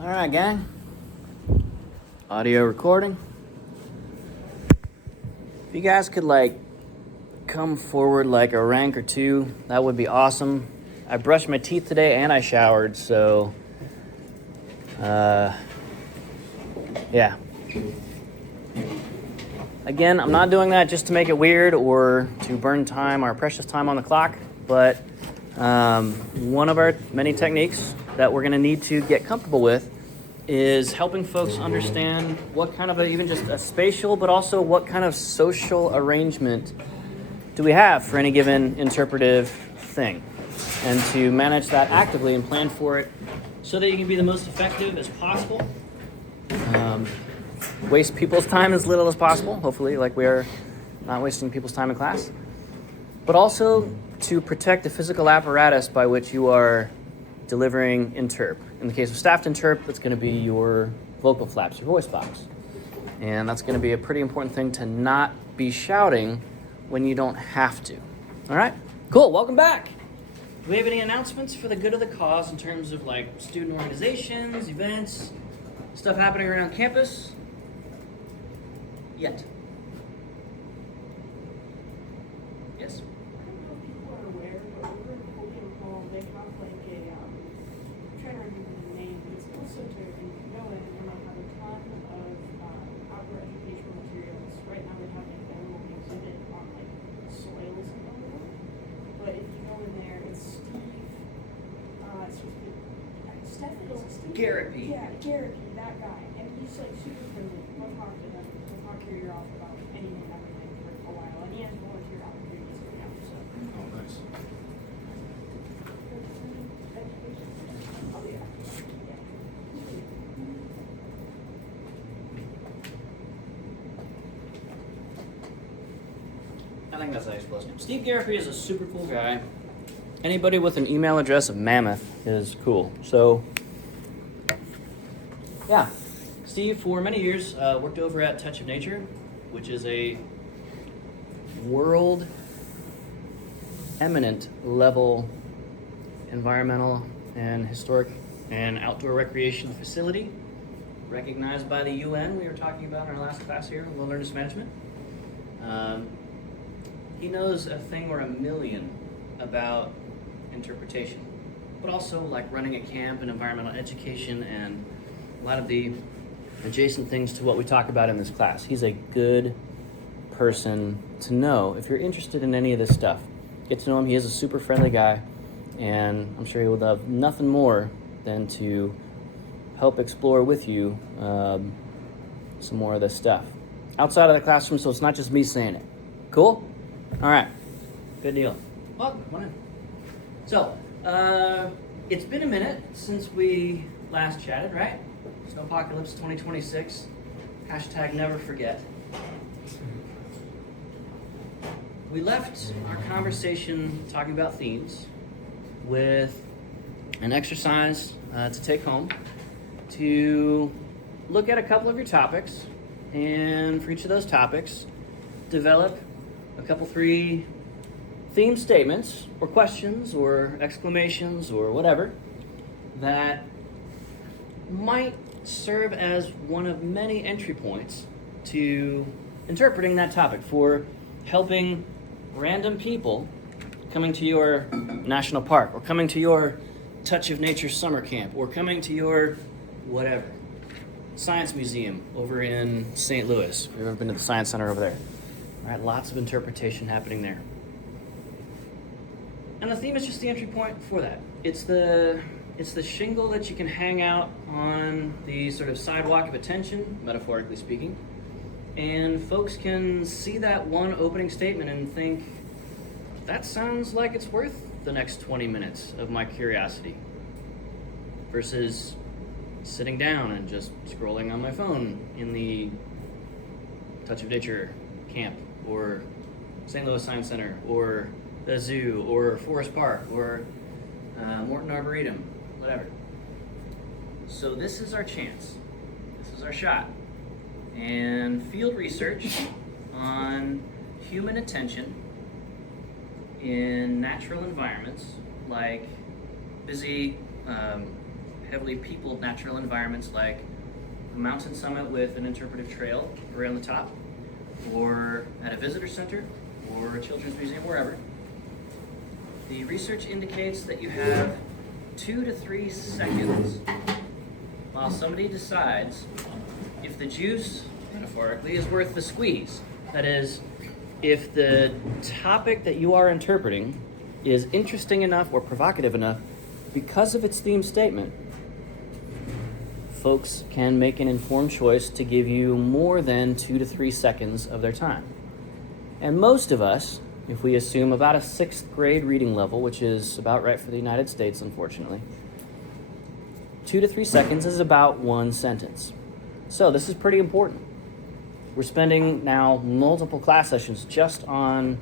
All right, gang. Audio recording. If you guys could come forward like a rank or two, that would be awesome. I brushed my teeth today and I showered, so yeah. Again, I'm not doing that just to make it weird or to burn time, our precious time on the clock, but one of our many techniques that we're going to need to get comfortable with is helping folks understand what kind of even just a spatial, but also what kind of social arrangement do we have for any given interpretive thing, and to manage that actively and plan for it so that you can be the most effective as possible. Waste people's time as little as possible, hopefully, like we are not wasting people's time in class, but also to protect the physical apparatus by which you are delivering interp. In the case of staffed interp, that's going to be your vocal flaps, your voice box. And that's going to be a pretty important thing to not be shouting when you don't have to. All right? Cool. Welcome back. Do we have any announcements for the good of the cause in terms of student organizations, events, stuff happening around campus? Yet. Yes? I don't know if people are aware, but over in Colgan Hall, they have I'm trying to remember the name, but it's also to, and you go in and they have a ton of outdoor educational materials. Right now they have an annual exhibit on soils and all that. But if you go in there, it's Steve Garrity. Yeah, Garrity, that guy. And he's super friendly. We'll talk to him. We'll talk your ear off about anything and everything for a while. And he has volunteer opportunities right now, so. Oh, nice. Oh, yeah. I think that's how you're supposed to. Steve Garrity is a super cool guy. Anybody with an email address of Mammoth is cool. So, yeah. Steve, for many years, worked over at Touch of Nature, which is a world eminent level environmental and historic and outdoor recreation facility recognized by the UN. We were talking about in our last class here, wilderness management. He knows a thing or a million about interpretation, but also running a camp and environmental education and a lot of the adjacent things to what we talk about in this class. He's a good person to know if you're interested in any of this stuff. Get to know him. He is a super friendly guy, and I'm sure he would love nothing more than to help explore with you some more of this stuff outside of the classroom, so it's not just me saying it. Cool? All right. Good deal. Welcome. Come on in. So, it's been a minute since we last chatted, right? Snowpocalypse 2026. Hashtag never forget. We left our conversation talking about themes with an exercise to take home to look at a couple of your topics, and for each of those topics, develop a couple, 3 theme statements or questions or exclamations or whatever that might serve as one of many entry points to interpreting that topic, for helping random people coming to your national park or coming to your Touch of Nature summer camp or coming to your whatever science museum over in St. Louis. If you've ever been to the Science Center over there. All right, lots of interpretation happening there. And the theme is just the entry point for that. It's the shingle that you can hang out on the sort of sidewalk of attention, metaphorically speaking, and folks can see that one opening statement and think, that sounds like it's worth the next 20 minutes of my curiosity, versus sitting down and just scrolling on my phone in the Touch of Nature camp or St. Louis Science Center or the zoo or Forest Park or Morton Arboretum, whatever. So this is our chance. This is our shot. And field research on human attention in natural environments like busy heavily peopled natural environments like a mountain summit with an interpretive trail around the top, or at a visitor center, or a children's museum, wherever, the research indicates that you have 2 to 3 seconds while somebody decides if the juice, metaphorically, is worth the squeeze. That is, if the topic that you are interpreting is interesting enough or provocative enough because of its theme statement, folks can make an informed choice to give you more than 2 to 3 seconds of their time. And most of us, if we assume about a 6th grade reading level, which is about right for the United States, unfortunately, 2 to 3 seconds is about 1 sentence. So this is pretty important. We're spending now multiple class sessions just on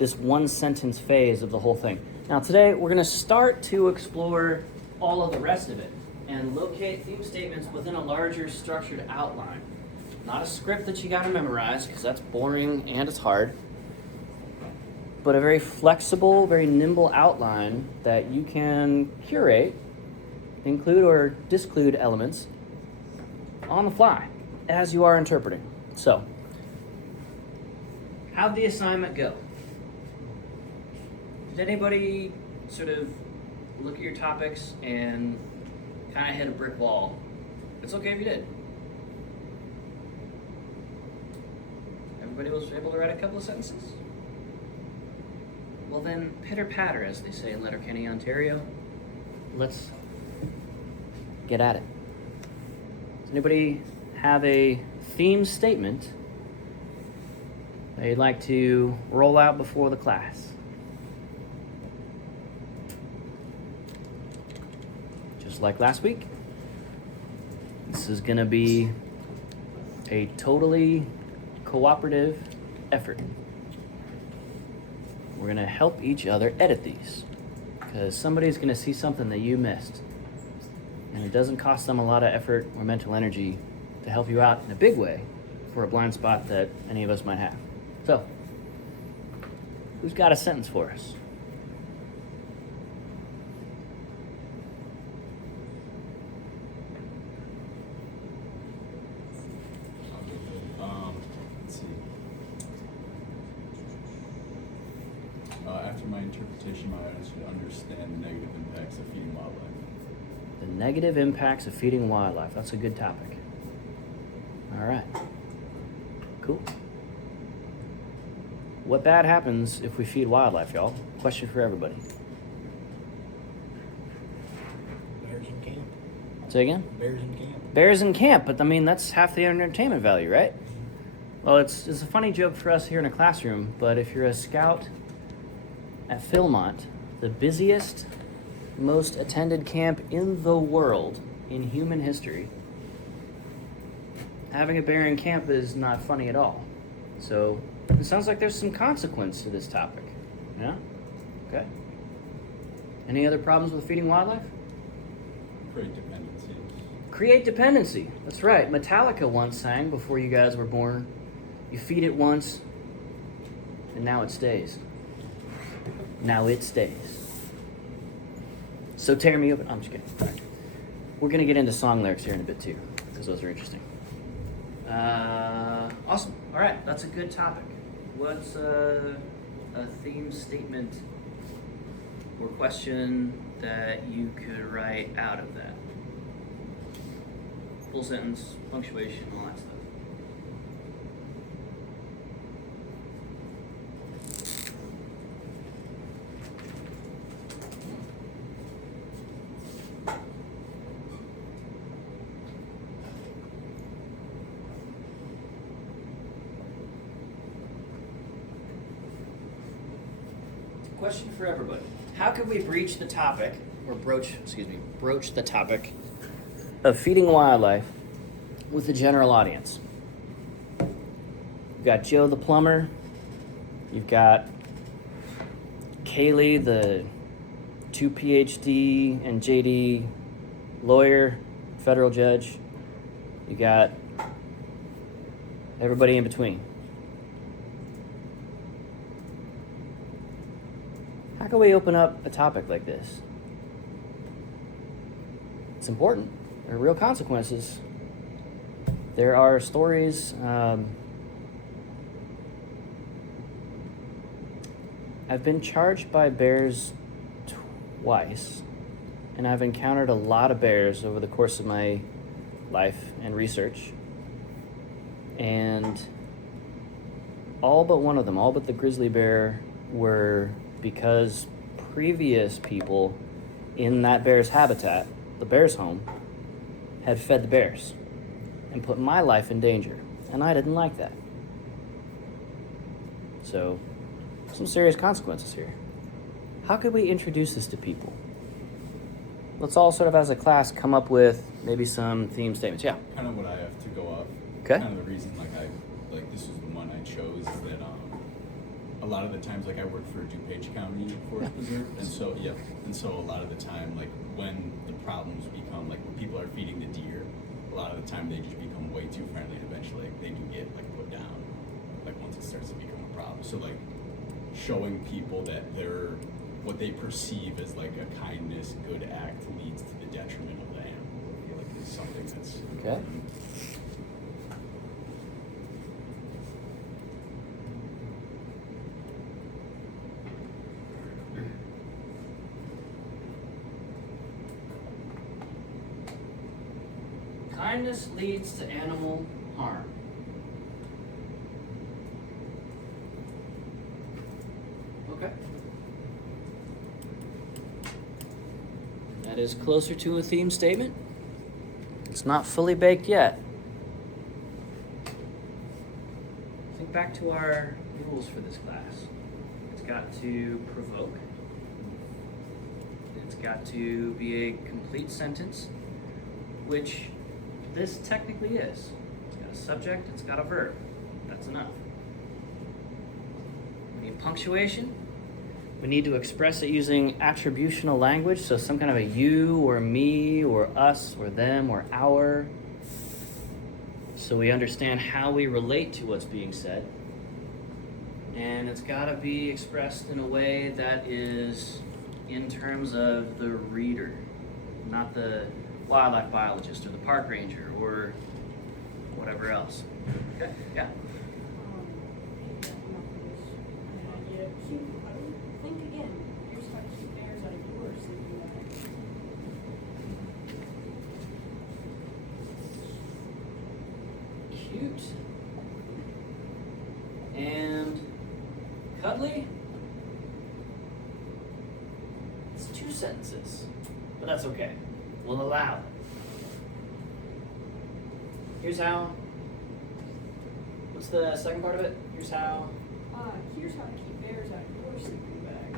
this 1 sentence phase of the whole thing. Now today we're going to start to explore all of the rest of it and locate theme statements within a larger structured outline. Not a script that you got to memorize, because that's boring and it's hard, but a very flexible, very nimble outline that you can curate, include or disclude elements on the fly as you are interpreting. So, how'd the assignment go? Did anybody sort of look at your topics and kind of hit a brick wall? It's okay if you did. Everybody was able to write a couple of sentences? Well then, pitter-patter, as they say in Letterkenny, Ontario. Let's get at it. Does anybody have a theme statement they'd like to roll out before the class? Just like last week, this is going to be a totally cooperative effort. We're going to help each other edit these, because somebody's going to see something that you missed. And it doesn't cost them a lot of effort or mental energy to help you out in a big way for a blind spot that any of us might have. So, who's got a sentence for us? Let's see. After my interpretation, my audience should understand the negative impacts of feeding wildlife. The negative impacts of feeding wildlife. That's a good topic. All right. Cool. What bad happens if we feed wildlife, y'all? Question for everybody. Bears in camp. Say again? Bears in camp. Bears in camp, but I mean, that's half the entertainment value, right? Well, it's a funny joke for us here in a classroom, but if you're a scout at Philmont, the busiest, most attended camp in the world in human history, having a bear in camp is not funny at all. So it sounds like there's some consequence to this topic. Yeah? Okay. Any other problems with feeding wildlife? Create dependency. Create dependency. That's right. Metallica once sang before you guys were born. You feed it once, and now it stays. Now it stays. So tear me open. I'm just kidding. We're going to get into song lyrics here in a bit too, because those are interesting. Awesome. All right, that's a good topic. What's a theme statement or question that you could write out of that? Full sentence, punctuation, all that stuff. Question for everybody. How could we broach the topic of feeding wildlife with the general audience? You've got Joe the plumber. You've got Kaylee, the 2 PhD and JD lawyer, federal judge. You got everybody in between. How can we open up a topic like this? it's important. There are real consequences. There are stories. I've been charged by bears twice, and I've encountered a lot of bears over the course of my life and research. And all but one of them, all but the grizzly bear, were because previous people in that bear's habitat, the bear's home, had fed the bears and put my life in danger. And I didn't like that. So, some serious consequences here. How could we introduce this to people? Let's all sort of as a class come up with maybe some theme statements. Yeah. Kind of what I have to go off. Okay. Kind of the reason this is the one I chose is that a lot of the times I work for DuPage County Forest Preserve, and so a lot of the time when the problems become when people are feeding the deer, a lot of the time they just become way too friendly, and eventually they do get put down once it starts to become a problem. So showing people that what they perceive as a kindness, good act leads to the detriment of the animal. I feel is something that's Okay. Kindness leads to animal harm. Okay. That is closer to a theme statement. It's not fully baked yet. Think back to our rules for this class. It's got to provoke. It's got to be a complete sentence, which this technically is. It's got a subject, it's got a verb. That's enough. We need punctuation. We need to express it using attributional language, so some kind of a you or me or us or them or our, so we understand how we relate to what's being said. And it's got to be expressed in a way that is in terms of the reader, not the wildlife biologist or the park ranger or whatever else. Okay, yeah. Think again. Here's how to keep bears out of your sleeping bag. Cute and cuddly. It's 2 sentences, but that's okay. We'll allow it. Here's how. What's the second part of it? Here's how. Here's how to keep bears out of your sleeping bag.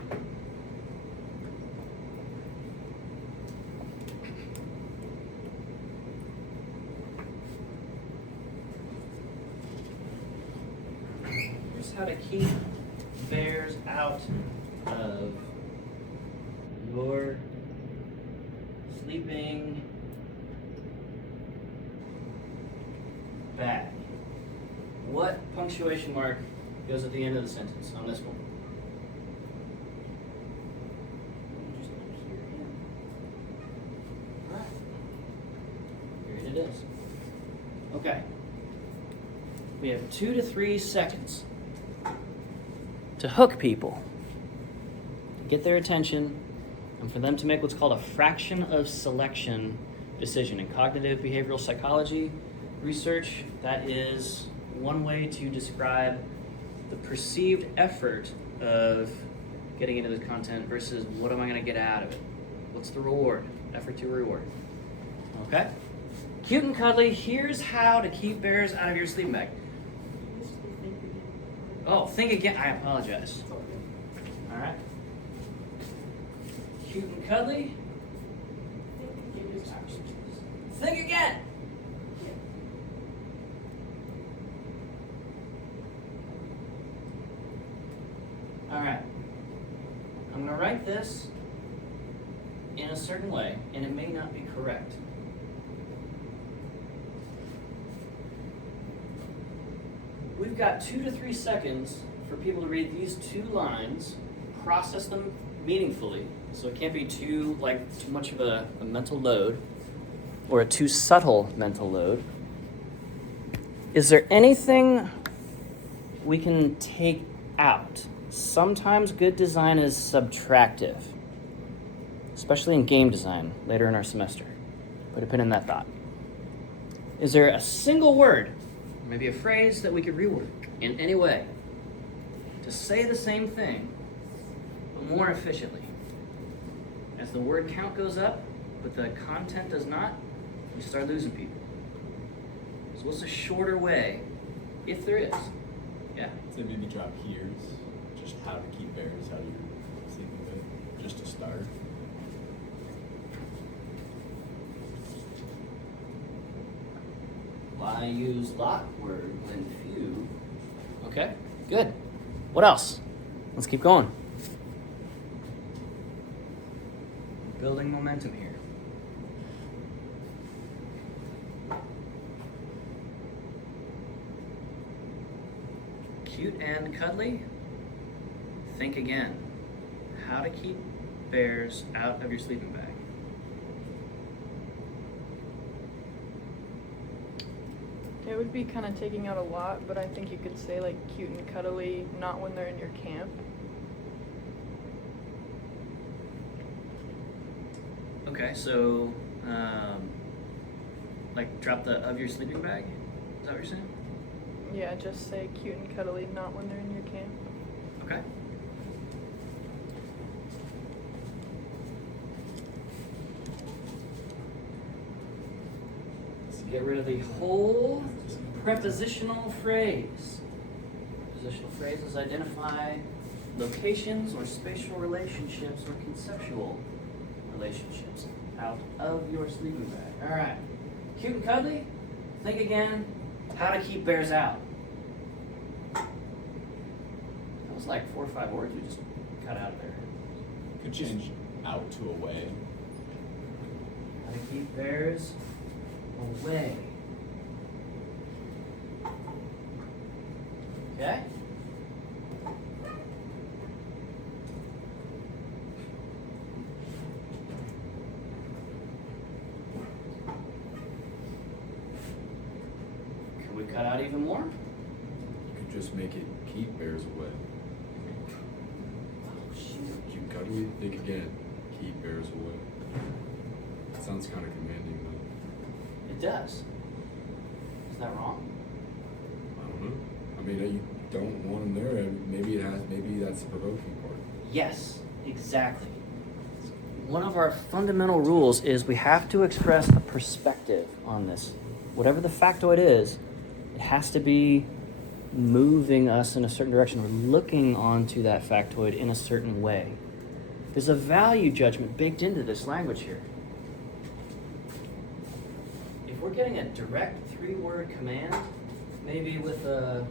Here's how to keep bears out of your sleeping bag. What punctuation mark goes at the end of the sentence on this one? Just put here again. Right. Here it is. Okay. We have 2 to 3 seconds to hook people, get their attention, and for them to make what's called a fraction of selection decision. In cognitive behavioral psychology research, that is one way to describe the perceived effort of getting into the content versus what am I going to get out of it? What's the reward? Effort to reward. Okay? Cute and cuddly, here's how to keep bears out of your sleeping bag. You used to think again. Oh, think again. I apologize. It's all good. All right. Cute and cuddly. Think again is actions. Think again. Yeah. All right. I'm going to write this in a certain way, and it may not be correct. We've got 2 to 3 seconds for people to read these 2 lines, process them meaningfully, so it can't be too much of a mental load, or a too subtle mental load. Is there anything we can take out? Sometimes good design is subtractive, especially in game design later in our semester. Put a pin in that thought. Is there a single word, maybe a phrase that we could rework in any way to say the same thing, but more efficiently? As the word count goes up, but the content does not, we start losing people. So what's a shorter way, if there is? Yeah. So maybe drop here's, just how to keep bears out of your sleeping bed, just to start. Why use lot word when few? Okay, good. What else? Let's keep going. Building momentum here. Cute and cuddly? Think again. How to keep bears out of your sleeping bag. It would be kind of taking out a lot, but I think you could say like cute and cuddly, not when they're in your camp. Okay, so like drop the of your sleeping bag? Is that what you're saying? Yeah, just say cute and cuddly, not when they're in your camp. Okay. Let's get rid of the whole prepositional phrase. Prepositional phrases identify locations or spatial relationships or conceptual relationships out of your sleeping bag. All right. Cute and cuddly. Think again. How to keep bears out. That was like 4 or 5 words we just cut out of there. Could change out to away. How to keep bears away. Okay? Can we cut out even more? You could just make it keep bears away. Oh, shoot. Keep cuddly, think again. Keep bears away. It sounds kind of commanding, but It does. Is that wrong? I don't know. I mean, you don't want them there, and maybe that's the provoking part. Yes, exactly. One of our fundamental rules is we have to express a perspective on this. Whatever the factoid is, it has to be moving us in a certain direction. We're looking onto that factoid in a certain way. There's a value judgment baked into this language here. If we're getting a direct 3-word command, maybe with a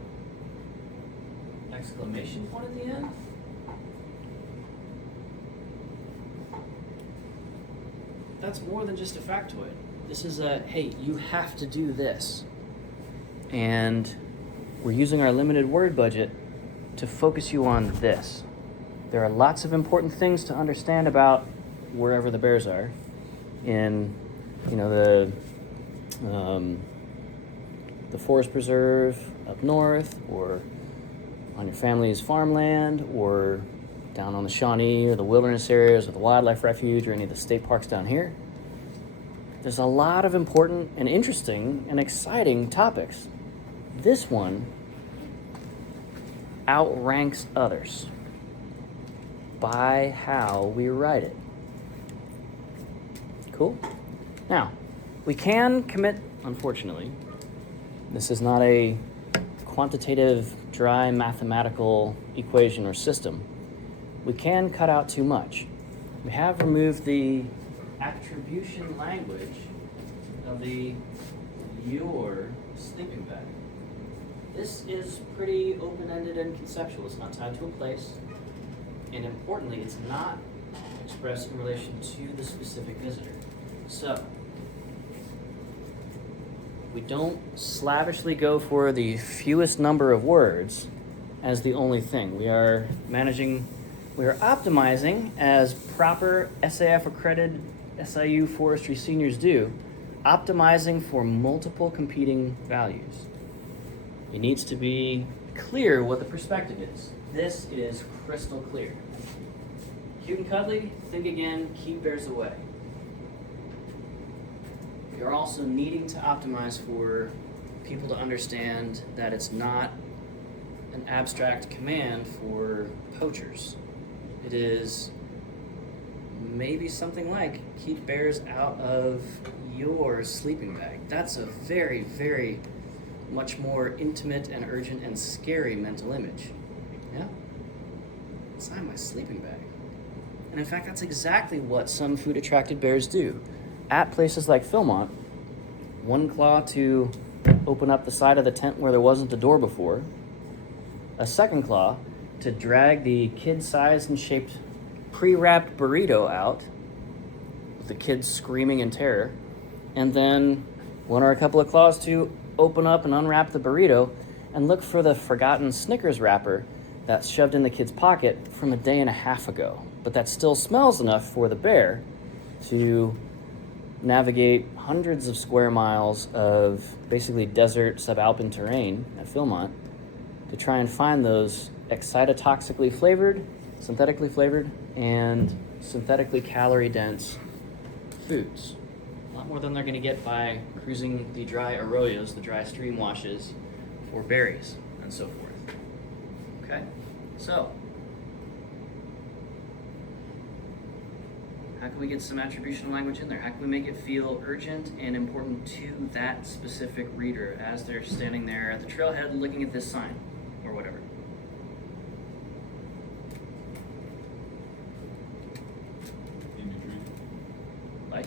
exclamation point at the end, that's more than just a factoid. This is a, hey, you have to do this. And we're using our limited word budget to focus you on this. There are lots of important things to understand about wherever the bears are in, the forest preserve up north, or on your family's farmland, or down on the Shawnee or the wilderness areas or the wildlife refuge or any of the state parks down here. There's a lot of important and interesting and exciting topics. This one outranks others by how we write it. Cool? Now, we can commit, unfortunately, this is not a quantitative, dry mathematical equation or system. We can cut out too much. We have removed the attribution language of the your sleeping bag. This is pretty open-ended and conceptual. It's not tied to a place. And importantly, it's not expressed in relation to the specific visitor. So, we don't slavishly go for the fewest number of words as the only thing. We are optimizing, as proper SAF accredited SIU forestry seniors do, optimizing for multiple competing values. It needs to be clear what the perspective is. This is crystal clear. Cute and cuddly, think again, keep bears away. You're also needing to optimize for people to understand that it's not an abstract command for poachers. It is maybe something like keep bears out of your sleeping bag. That's a very, very much more intimate and urgent and scary mental image. Yeah? Inside my sleeping bag. And in fact, that's exactly what some food-attracted bears do. At places like Philmont, one claw to open up the side of the tent where there wasn't a door before, a second claw to drag the kid-sized and shaped pre-wrapped burrito out, with the kids screaming in terror, and then one or a couple of claws to open up and unwrap the burrito and look for the forgotten Snickers wrapper that's shoved in the kid's pocket from a day and a half ago, but that still smells enough for the bear to navigate hundreds of square miles of basically desert subalpine terrain at Philmont to try and find those excitotoxically flavored, synthetically flavored, and synthetically calorie-dense foods. A lot more than they're going to get by cruising the dry arroyos, the dry stream washes, for berries and so forth. Okay? So, how can we get some attribution language in there? How can we make it feel urgent and important to that specific reader as they're standing there at the trailhead looking at this sign or whatever? Imagery. Like?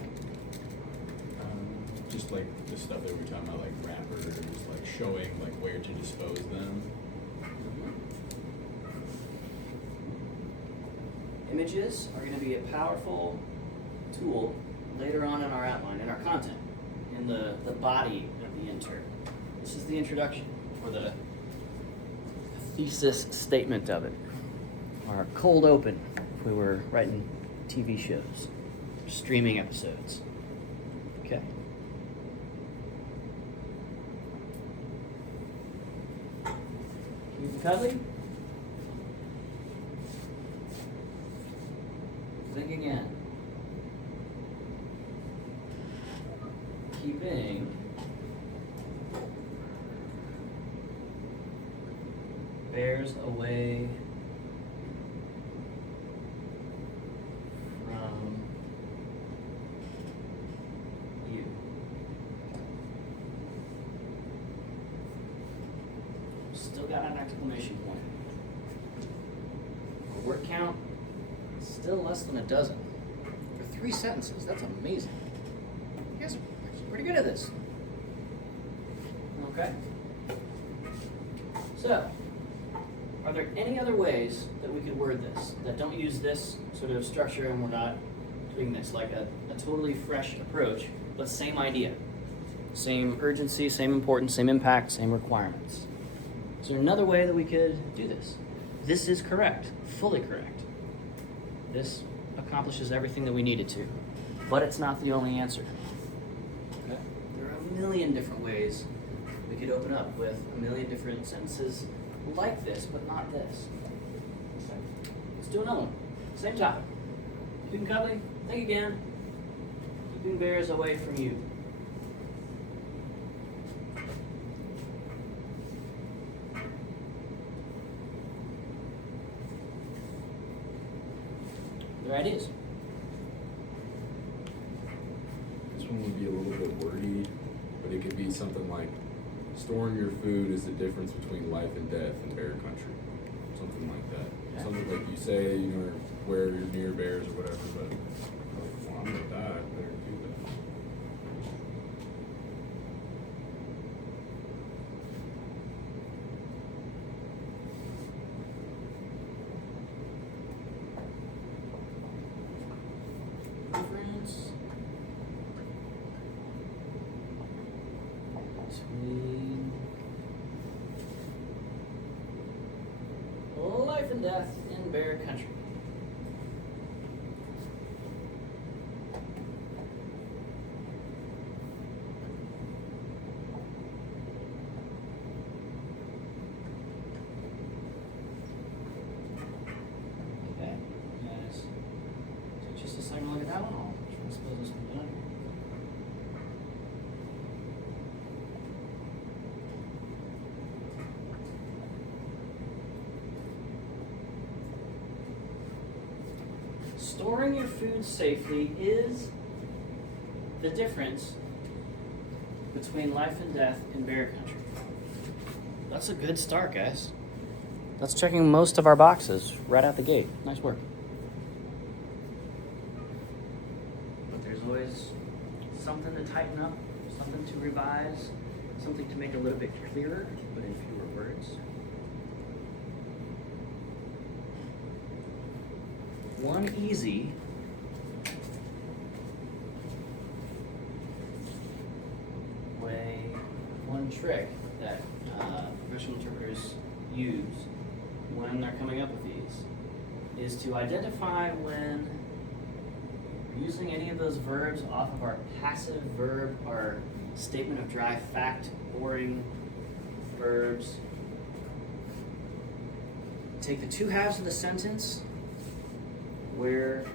Just like the stuff that we were talking about, like wrappers, like showing like where to dispose them. Images are going to be a powerful tool later on in our outline, in our content, in the body of the intern. This is the introduction or the thesis statement of it, or a cold open if we were writing TV shows, streaming episodes. Okay. Cute and cuddly? Think again. Keeping bears away from you. Still got an exclamation point. A word count, still less than a dozen. For 3 sentences, that's amazing. You guys are actually pretty good at this. Okay. So, are there any other ways that we could word this that don't use this sort of structure and we're not doing this, like a totally fresh approach, but same idea? Same urgency, same importance, same impact, same requirements. Is there another way that we could do this? This is correct, fully correct. This accomplishes everything that we needed to, but it's not the only answer. Okay? There are a million different ways we could open up with a million different sentences like this, but not this. Okay. Let's do another one. Same topic. Cute and cuddly, think again. Keeping bears away from you. Their ideas. This one would be a little bit wordy, but it could be something like, storing your food is the difference between life and death in bear country. Something like that. Yeah. Something like you say, you know, where you're near bears or whatever, but like, well, I'm gonna die, I better do that. Difference between life and death in bear country. storing your food safely is the difference between life and death in bear country. That's a good start, guys. That's checking most of our boxes right out the gate. Nice work. But there's always something to tighten up, something to revise, something to make a little bit clearer, but in fewer words. One easy way, one trick that professional interpreters use when they're coming up with these is to identify when we're using any of those verbs off of our passive verb, our statement of dry fact, boring verbs. Take the two halves of the sentence where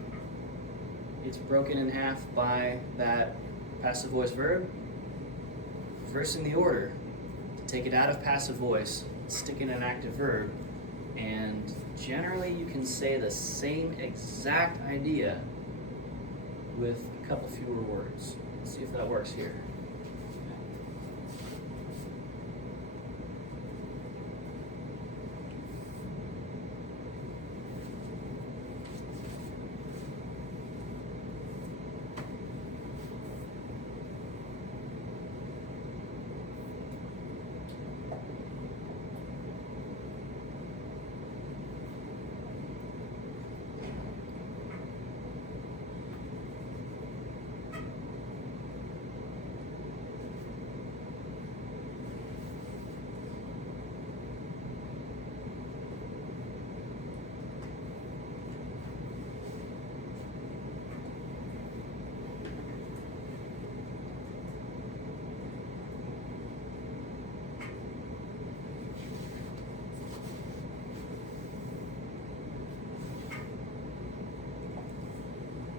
it's broken in half by that passive voice verb, reversing the order to take it out of passive voice, stick in an active verb, and generally you can say the same exact idea with a couple fewer words. Let's see if that works here.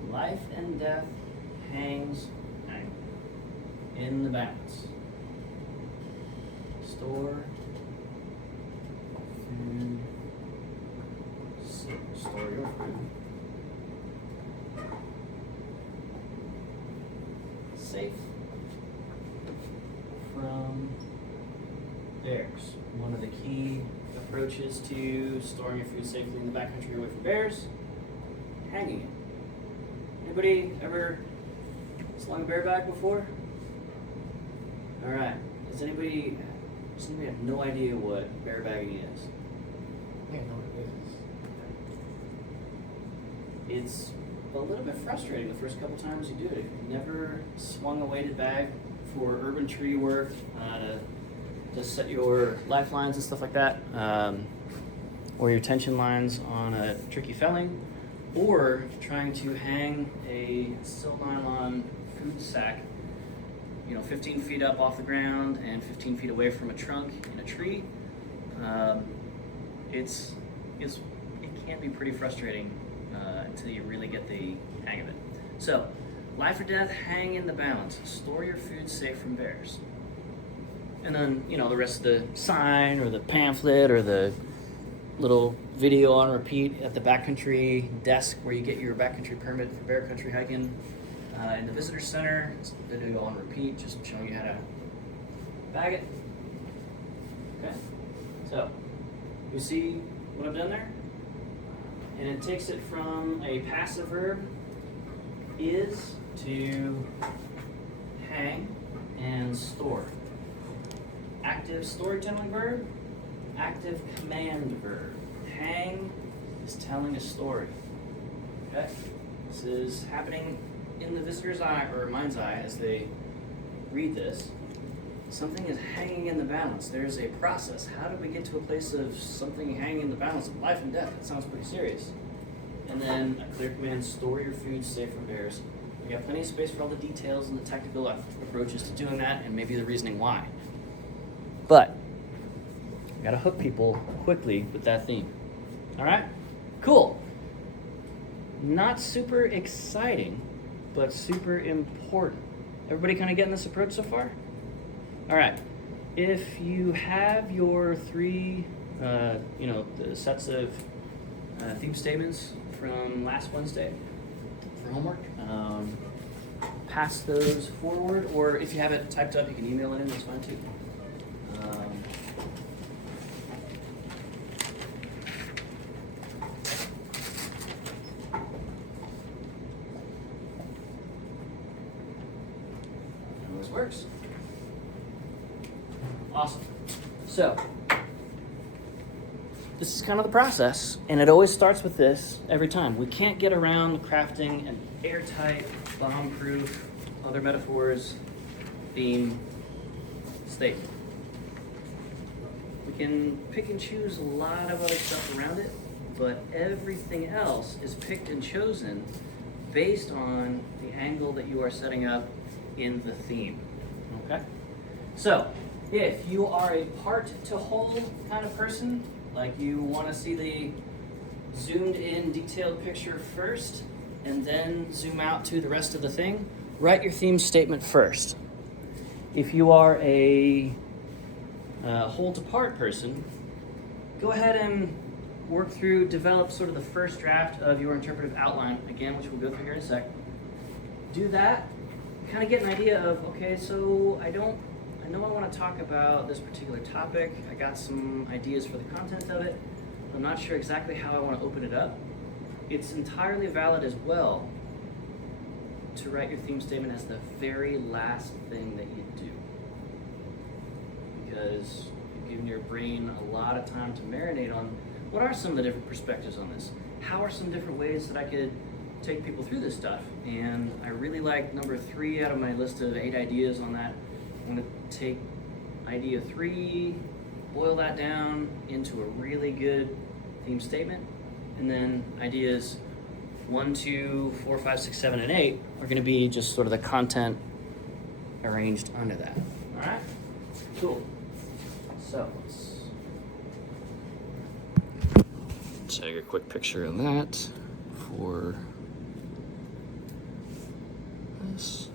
Life and death hangs in the balance. Store food, store your food safe from bears. One of the key approaches to storing your food safely in the backcountry away from bears, hanging it. Anybody ever slung a bear bag before? All right. Does anybody have no idea what bear bagging is? Yeah, no, it is. It's a little bit frustrating the first couple times you do it. If you've never swung a weighted bag for urban tree work, to set your lifelines and stuff like that, or your tension lines on a tricky felling, or trying to hang a silk nylon food sack, 15 feet up off the ground and 15 feet away from a trunk in a tree. It can be pretty frustrating until you really get the hang of it. So, life or death, hang in the balance. Store your food safe from bears. And then, the rest of the sign or the pamphlet or the little video on repeat at the backcountry desk where you get your backcountry permit for bear country hiking. In the visitor center, it's video on repeat, just showing you how to bag it. Okay, so you see what I've done there? And it takes it from a passive verb, is, to hang and store. Active storytelling verb, active command verb. Hang is telling a story. Okay? This is happening in the visitor's eye or mind's eye as they read this. Something is hanging in the balance. There's a process. How do we get to a place of something hanging in the balance of life and death? That sounds pretty serious. And then a clear command, store your food safe from bears. We got plenty of space for all the details and the technical approaches to doing that and maybe the reasoning why. But we gotta hook people quickly with that theme. All right? Cool. Not super exciting, but super important. Everybody kind of getting this approach so far? All right. If you have your three, the sets of theme statements from last Wednesday, for homework. Pass those forward, or if you have it typed up, you can email it in. That's fine too. And this works. Awesome. So, this is kind of the process, and it always starts with this every time. We can't get around crafting an airtight, bomb-proof, other metaphors, theme statement. We can pick and choose a lot of other stuff around it, but everything else is picked and chosen based on the angle that you are setting up in the theme. Okay? So, if you are a part to whole kind of person, like you want to see the zoomed in detailed picture first and then zoom out to the rest of the thing, write your theme statement first. If you are a whole to part person, go ahead and work through, develop sort of the first draft of your interpretive outline, again, which we'll go through here in a sec. Do that, kind of get an idea of, okay, so I know I want to talk about this particular topic. I got some ideas for the content of it. I'm not sure exactly how I want to open it up. It's entirely valid as well to write your theme statement as the very last thing that you do, because you've given your brain a lot of time to marinate on what are some of the different perspectives on this. How are some different ways that I could take people through this stuff? And I really like number 3 out of my list of 8 ideas on that. I'm going to take idea 3, boil that down into a really good theme statement, and then ideas 1, 2, 4, 5, 6, 7, and 8 are going to be just sort of the content arranged under that. All right? Cool. So let's take a quick picture of that for this.